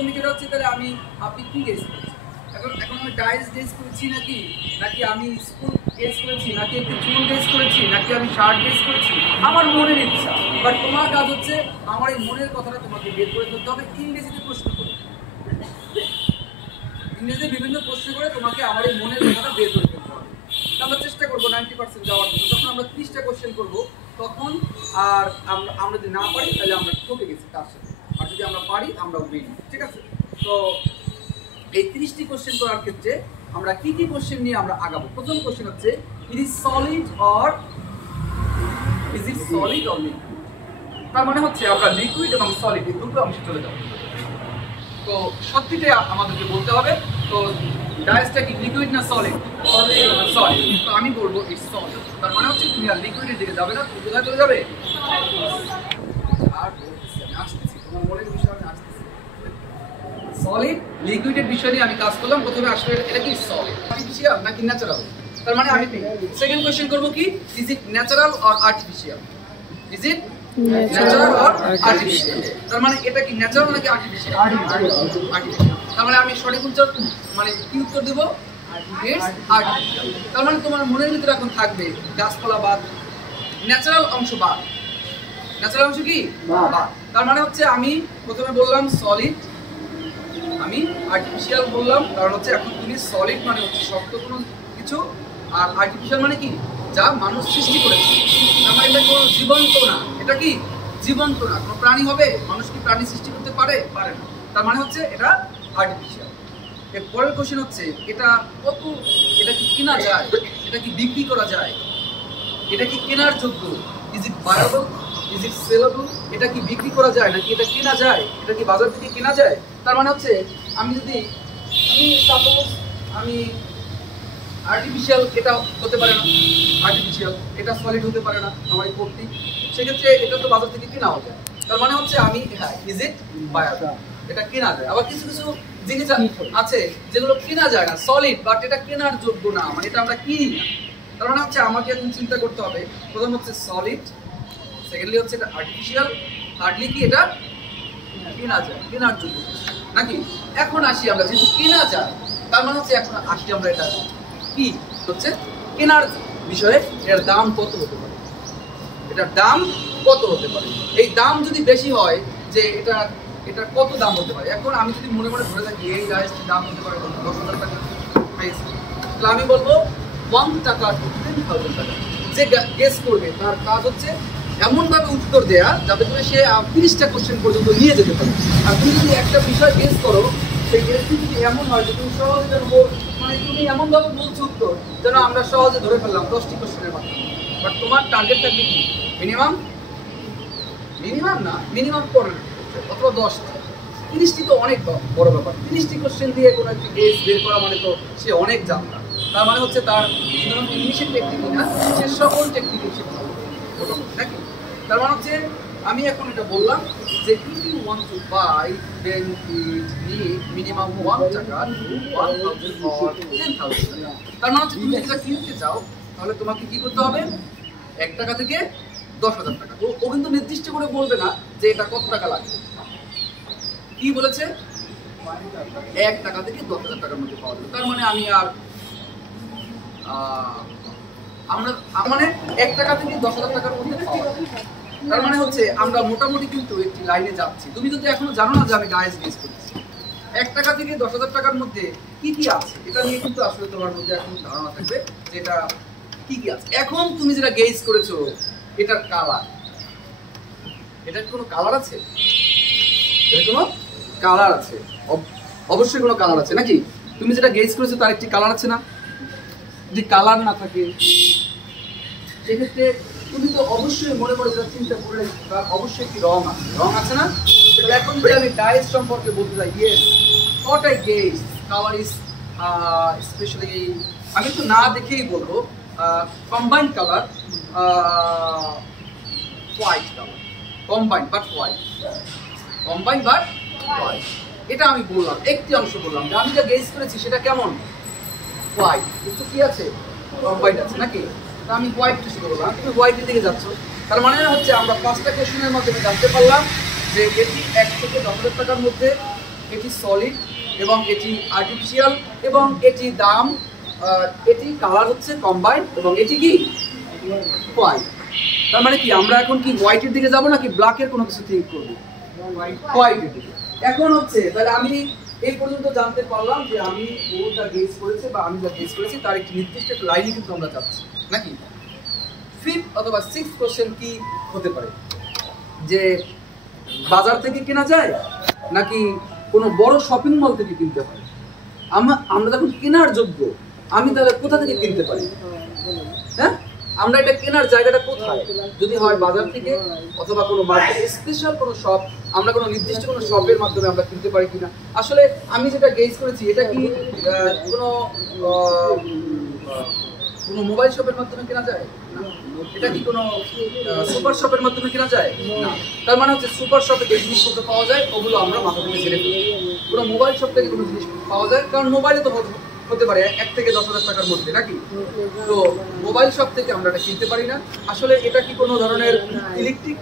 প্রথম বিষয়টা হচ্ছে তাহলে আপনি কি গেস করেছেন? এখন আমি ডাইস গেস করেছি নাকি আমি স্কুল গেস করেছি, নাকি একটু চুল গেস করেছি, নাকি আমি শার্ট গেস করেছি, আমার মনের ইচ্ছা। বাট তোমার কাজ হচ্ছে আমার এই মনের কথাটা তোমাকে বের করে ফেলতে হবে ইংরেজিতে প্রশ্ন করে। ইংরেজিতে বিভিন্ন প্রশ্ন করে তোমাকে আমার এই মনের কথাটা বের করে ফেলতে হবে। আমরা চেষ্টা করবো 90% যাওয়ার জন্য। যখন আমরা 30টা কোশ্চেন করবো তখন আর আমরা যদি না পারি তাহলে আমরা ঠকে গেছি তার সাথে, আর যদি আমরা পারি আমরা উইন। ঠিক আছে? তো এই 30টি কোশ্চেন করার ক্ষেত্রে আমরা কি কি কোশ্চেন নিয়ে আমরা আগাবো? প্রথম কোশ্চেন হচ্ছে it is solid or is it solid or liquid. তার মানে হচ্ছে আমরা লিকুইড এবং সলিড এই দুটো অংশে চলে যাব। তো সত্যিটা আমাদেরকে বলতে হবে। তো ডাইসটা কি লিকুইড না সলিড? সলিড। তো আমি বলবো ইটস সলিড। তার মানে হচ্ছে তুমি আর লিকুইডের দিকে যাবে না, তুমি কোথায় চলে যাবে? আর বলতেছি আমি আসতেছি, তোমার মনের বিষয় আমি আসতেছি। সলিড লিকুইডের বিষয় নিয়ে আমি কাজ করলাম। প্রথমে আসলে এটা কি সলিড, আর্টিফিশিয়াল নাকি ন্যাচারাল? তার মানে আমি সেকেন্ড কোশ্চেন করব কি, is it natural or artificial? Is it natural or artificial? তার মানে এটা কি ন্যাচারাল নাকি আর্টিফিশিয়াল? আর্টিফিশিয়াল। তার মানে আমি সঠিক উত্তর মানে কি উত্তর দেব? It's artificial. তার মানে তোমার মনের ভিতরে এখন থাকবে গাছপালা বাদ, ন্যাচারাল অংশ বাদ। ন্যাচারাল অংশ কি বাদ। তার মানে হচ্ছে আমি প্রথমে বললাম সলিড, আমি আর্টিফিশিয়াল বললাম, কারণ হচ্ছে এখন তুমি সলিড মানে হচ্ছে শক্ত কোনো কিছু, আর আর্টিফিশিয়াল মানে কি যা মানুষ সৃষ্টি করেছে। তার মানে এটা কোনো জীবন্ত না। এটা কি জীবন্ত না? কোনো প্রাণী হবে? মানুষ কি প্রাণী সৃষ্টি করতে পারে? পারে না। তার মানে হচ্ছে এটা আর্টিফিশিয়াল। এর পরের কোশ্চেন হচ্ছে এটা কত, এটা কি কেনা যায়, এটা কি বিক্রি করা যায়, এটা কি কেনার যোগ্য? Is it buyable, is it sellable? এটা কি বিক্রি করা যায় নাকি এটা কেনা যায়? এটা কি বাজার থেকে কেনা যায়? তার মানে হচ্ছে আমি সাপোজ আমি আর্টিফিশিয়াল, এটা হতে পারে না আর্টিফিশিয়াল, এটা সলিড হতে পারে না আমার এই কোডটি, সেক্ষেত্রে এটা তো বাজার থেকে কেনা হবে। তার মানে হচ্ছে আমি ইজ ইট বায়াবল, এটা কেনা যায়। আবার কিছু কিছু জিনিস আছে যেগুলো কেনা যায় না, সলিড বাট এটা কেনার যোগ্য না, মানে এটা আমরা কিনি না। তার মানে হচ্ছে আমাকে এখন চিন্তা করতে হবে, প্রথম হচ্ছে সলিড, সেকেন্ডলি হচ্ছে এটা আর্টিফিশিয়াল, থার্ডলি কি এটা কেনা যায়, কেনার যোগ্য নাকি। এখন আসি আমরা যেহেতু কেনা যায়, তার মানে হচ্ছে এখন আসি আমরা এটা কি হচ্ছে কেনার বিষয়ে, এর দাম কত হতে পারে, এটার দাম কত হতে পারে। এই দাম যদি বেশি হয় যে এটা কত দাম হতে পারে, এখন আমি যদি মনে মনে ধরে থাকি এই গাছটির দাম হতে পারে 10,000 টাকা, তাহলে আমি বলবো 1 টাকা টু 10,000 টাকা। যে গেস করবে তার কাজ হচ্ছে এমনভাবে উত্তর দেয়া যাতে করে সে 30টা কোশ্চেন পর্যন্ত নিয়ে যেতে পারে। আর তুমি যদি একটা বিষয় গেস করো, সেই গেসটি যদি এমন হয় যে তুমি সহজে মানে তুমি এমনভাবে বলছো উত্তর যেন আমরা সহজে ধরে ফেললাম 10টি কোশ্চেনের মাধ্যমে। বাট তোমার টার্গেট থাকবে কি মিনিমাম না, মিনিমাম 15 অথবা 10টা। 30টি তো অনেক বড় ব্যাপার। 30টি কোশ্চেন দিয়ে কোনো একটি গেস বের করা মানে তো সে অনেক জানতা। তার মানে হচ্ছে তার শুধুমাত্র ইংলিশের টেকনিক না, সে সকল টেকনিক শিখতে হবে নাকি। তার মানে হচ্ছে আমি এখন এটা বললাম যে if you want to buy then it need minimum 1 টাকা to 1,000 or 10,000 টাকা। তার মানে হচ্ছে তুমি যদি এটা কিনতে চাও তাহলে তোমাকে কি করতে হবে 1 টাকা থেকে 10,000 টাকা। ও কিন্তু নির্দিষ্ট করে বলবে না যে এটা কত টাকা লাগবে, কি বলেছে 1 টাকা থেকে 10,000 টাকার মধ্যে পাওয়া যাবে। তার মানে আমি আর মানে 1 টাকা থেকে 10,000 টাকার মধ্যে পাওয়া যাবে। তার মানে হচ্ছে আমরা মোটামুটি কিন্তু একটি লাইনে যাচ্ছি। তুমি কিন্তু এখনো জানো না যে আমি ডাইস গেস করতেছি 1 টাকা থেকে 10,000 টাকার মধ্যে কি কি আছে, এটা নিয়ে কিন্তু আসলে তোমার মধ্যে এখন ধারণা থাকবে যে এটা কি কি আছে। এখন তুমি যেটা গেস করেছো এটার কালার, এটার কোনো কালার আছে, এর কোনো কালার আছে, অবশ্যই কোনো কালার আছে নাকি। তুমি যেটা গেস করেছো তার একটি কালার আছে না, যদি কালার না থাকে সেক্ষেত্রে তুমি তো অবশ্যই মনে করে যেটা চিন্তা করে তার অবশ্যই একটি রং আছে, রং আছে না। তাহলে এখন যদি আমি ডাইস সম্পর্কে বলতে চাই, yes what I guess colour is specially, আমি তো না দেখেই বলবো combined colour, white colour, combined but white, combined but white. এটা আমি বললাম, একটি অংশ বললাম যে আমি যা গেস করেছি সেটা কেমন হোয়াইট, কিন্তু কি আছে কম্বাইন্ড আছে নাকি। তা আমি হোয়াইট শুরু করলাম, তুমি হোয়াইটের দিকে যাচ্ছ। তার মানে হচ্ছে আমরা 5টা কোশ্চেনের মাধ্যমে জানতে পারলাম যে এটি 1 থেকে 10,000 টাকার মধ্যে এটি সলিড এবং এটি আর্টিফিশিয়াল এবং এটি দাম, এটি কালার হচ্ছে কম্বাইন্ড এবং এটি কি হোয়াইট। তার মানে কি আমরা এখন কি হোয়াইটের দিকে যাব নাকি ব্ল্যাকের কোনো কিছু ঠিক করবো? হোয়াইটের দিকে। এখন হচ্ছে তাহলে আমি এই পর্যন্ত জানতে পারলাম যে আমি ও যা গেস করেছে বা আমি যা গেস করেছি তার একটি নির্দিষ্ট লাইনে কিন্তু আমরা যাচ্ছি নাকি। ফিফথ অথবা সিক্সথ কোশ্চেন কি হতে পারে যে বাজার থেকে কেনা যায় নাকি কোনো বড় শপিং মল থেকে কিনতে হয়? আমরা যখন কেনার যোগ্য আমি তাহলে কোথা থেকে কিনতে পারি? হ্যাঁ, আমরা এটা কেনার জায়গাটা কোথায়? যদি হয় বাজার থেকে অথবা কোনো মার্কেট স্পেশাল কোনো শপ, আমরা কোনো নির্দিষ্ট কোনো শপের মাধ্যমে আমরা কিনতে পারি কিনা। আসলে আমি যেটা গেজ করেছি এটা কি কোনো মোবাইল শপের মাধ্যমে কেনা যায় না। এটা কি কোনো সুপার শপের মাধ্যমে কেনা যায় না। তার মানে হচ্ছে সুপার শপে যে জিনিসপত্র পাওয়া যায় ওগুলো আমরা মাথা থেকে ছেড়ে দিই। কোনো মোবাইল শপ থেকে কোনো জিনিস পাওয়া যায়, কারণ মোবাইলে তো হতে পারে 1 থেকে 10,000 টাকার মধ্যে নাকি। তো মোবাইল শপ থেকে আমরা এটা কিনতে পারি না। আসলে এটা কি কোনো ধরনের ইলেকট্রিক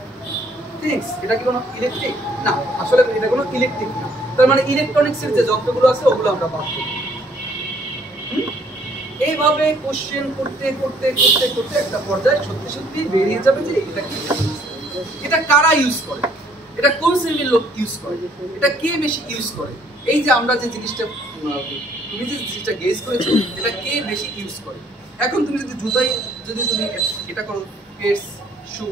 থিংস? এটা কি কোনো ইলেকট্রিক না, আসলে এটা কোনো ইলেকট্রিক না। তার মানে ইলেকট্রনিক্সের যে যন্ত্রগুলো আছে ওগুলো আমরা বাদ দিই। এইভাবে কোশ্চেন করতে করতে করতে করতে একটা পর্যায়ে সত্যি সত্যি বেরিয়ে যাবে যে এটা কি, এটা কারা ইউজ করে, এটা কোন শ্রেণীর লোক ইউজ করে, এটা কে বেশি ইউজ করে। এই যে আমরা যে জিনিসটা তুমি যে জিনিসটা গেস করেছো এটা কে বেশি ইউজ করে। এখন তুমি যদি জুতাই যদি তুমি এটা করো পেটস শু,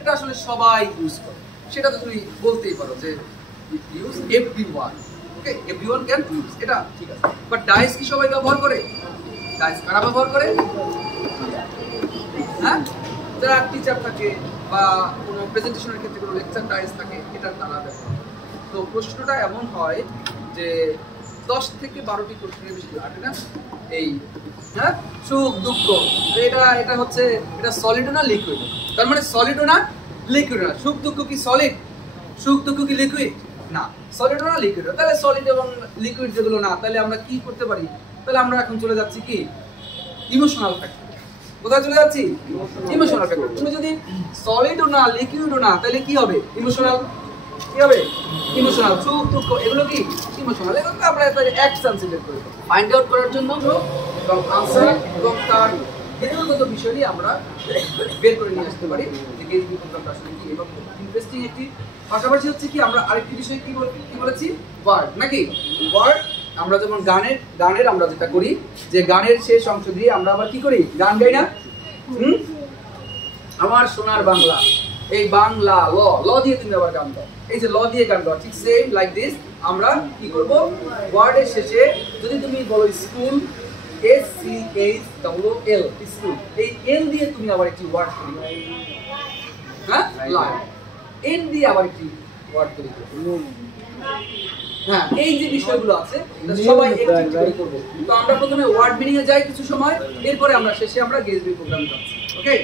এটা আসলে সবাই ইউজ করে, সেটা তো তুমি বলতেই পারো যে use everyone. Okay, everyone can use, এটা ঠিক আছে। বাট ডাইস কি সবাই ব্যবহার করে? ডাইস কারা ব্যবহার করে? হ্যাঁ, যারা টিচার থাকে বা কোনো প্রেজেন্টেশনের ক্ষেত্রে কোনো লেকচার ডাইস থাকে, এটা তারা ব্যবহার করে। তো প্রশ্নটা এমন হয় যে 10 থেকে 12টি প্রশ্নের বেশি লাগে না। এই হ্যাঁ, সুখ দুঃখ, এটা হচ্ছে এটা সলিডও না লিকুইড। তার মানে সলিডও না লিকুইড না। সুখ দুঃখ কি সলিড? সুখ দুঃখ কি লিকুইড? না, সলিডও না লিকুইড। তাহলে সলিড এবং লিকুইড যেগুলো না, তাহলে আমরা কি করতে পারি? তাহলে আমরা এখন চলে যাচ্ছি কি ইমোশনাল ফ্যাক্টর। কোথায় চলে যাচ্ছি? Emotional factor. তুমি যদি সলিডও না লিকুইডও না, তাহলে কি হবে? ইমোশনাল। কি হবে? ইমোশনাল। সুখ দুঃখ এগুলো কি ইমোশনাল। এগুলো আমরা অ্যাকশন সিলেক্ট করব ফাইন্ড আউট করার জন্য এবং আনসার এবং তার ভিডিওগত বিষয়টি আমরা বের করে নিয়ে আসতে পারি যে গেজ প্রোগ্রামটা আসলে কি এবং ইন্টারেস্টিং একটি। পাশাপাশি হচ্ছে কি আমরা আরেকটি বিষয় কি বলেছি, ওয়ার্ড নাকি। ওয়ার্ড আমরা যেমন গানের আমরা যেটা করি যে গানের শেষ অংশ দিয়ে আমরা আবার কি করি, গান গাই না। আমার সোনার বাংলা, এই বাংলা ল দিয়ে তুমি আবার গান গাও, এই যে ল দিয়ে গান গাও, ঠিক সেম লাইক দিস। আমরা কি করব, ওয়ার্ডের শেষে যদি তুমি বলো স্কুল, SCHOOL স্কুল, এই এল দিয়ে তুমি আবার একটি ওয়ার্ড তৈরি করো। হ্যাঁ, লাইন এন দিয়ে আবার একটি ওয়ার্ড তৈরি করো। হ্যাঁ, এই যে বিষয়গুলো আছে সবাই একটু করে করব। তো আমরা প্রথমে ওয়ার্ড মিনিং এ যাই কিছু সময়, এরপরে আমরা শেষে আমরা গেজ প্রোগ্রাম যাচ্ছি। ওকে।